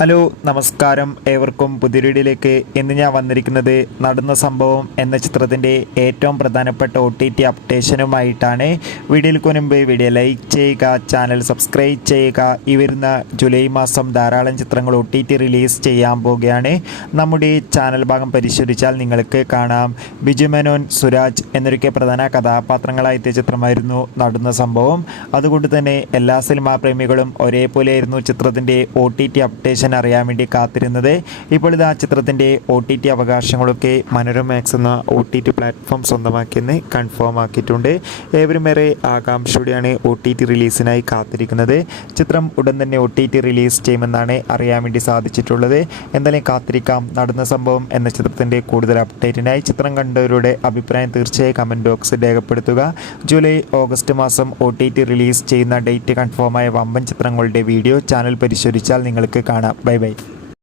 Hello നമസ്കാരം, ഏവർക്കും പുതിയൊരിടിയിലേക്ക്. ഇന്ന് ഞാൻ വന്നിരിക്കുന്നത് നടന്ന സംഭവം എന്ന ചിത്രത്തിൻ്റെ ഏറ്റവും പ്രധാനപ്പെട്ട OTT അപ്ഡേഷനുമായിട്ടാണ്. വീഡിയോയ്ക്ക് മുൻപ് വീഡിയോ ലൈക്ക് ചെയ്യുക, ചാനൽ സബ്സ്ക്രൈബ് ചെയ്യുക. ഈ വരുന്ന ജൂലൈ മാസം ധാരാളം ചിത്രങ്ങൾ OTT റിലീസ് ചെയ്യാൻ പോവുകയാണ്. നമ്മുടെ ചാനൽ ഭാഗം പരിശോധിച്ചാൽ നിങ്ങൾക്ക് കാണാം, ബിജു മേനോൻ, സുരാജ് എന്നൊക്കെ പ്രധാന കഥാപാത്രങ്ങളായെത്തിയ ചിത്രമായിരുന്നു നടന്ന സംഭവം. അതുകൊണ്ട് തന്നെ എല്ലാ സിനിമാ പ്രേമികളും ഒരേപോലെയായിരുന്നു ചിത്രത്തിൻ്റെ OTT അപ്ഡേഷൻ അറിയാൻ വേണ്ടി കാത്തിരുന്നത്. ഇപ്പോൾ ഇതാ ചിത്രത്തിൻ്റെ OTT അവകാശങ്ങളൊക്കെ മനോരമാക്സ് എന്ന OTT പ്ലാറ്റ്ഫോം സ്വന്തമാക്കിയെന്ന് കൺഫേം ആക്കിയിട്ടുണ്ട്. ഏവരും ഏറെ ആകാംക്ഷയോടെയാണ് OTT റിലീസിനായി കാത്തിരിക്കുന്നത്. ചിത്രം ഉടൻ തന്നെ OTT റിലീസ് ചെയ്യുമെന്നാണ് അറിയാൻ വേണ്ടി സാധിച്ചിട്ടുള്ളത്. എന്തായാലും കാത്തിരിക്കാം. നടന്ന സംഭവം എന്ന ചിത്രത്തിൻ്റെ കൂടുതൽ അപ്ഡേറ്റിനായി ചിത്രം കണ്ടവരുടെ അഭിപ്രായം തീർച്ചയായും കമൻറ്റ് ബോക്സിൽ രേഖപ്പെടുത്തുക. ജൂലൈ ഓഗസ്റ്റ് മാസം OTT റിലീസ് ചെയ്യുന്ന ഡേറ്റ് കൺഫേമായ വമ്പൻ ചിത്രങ്ങളുടെ വീഡിയോ ചാനൽ പരിശോധിച്ചാൽ നിങ്ങൾക്ക് കാണാം. Bye bye.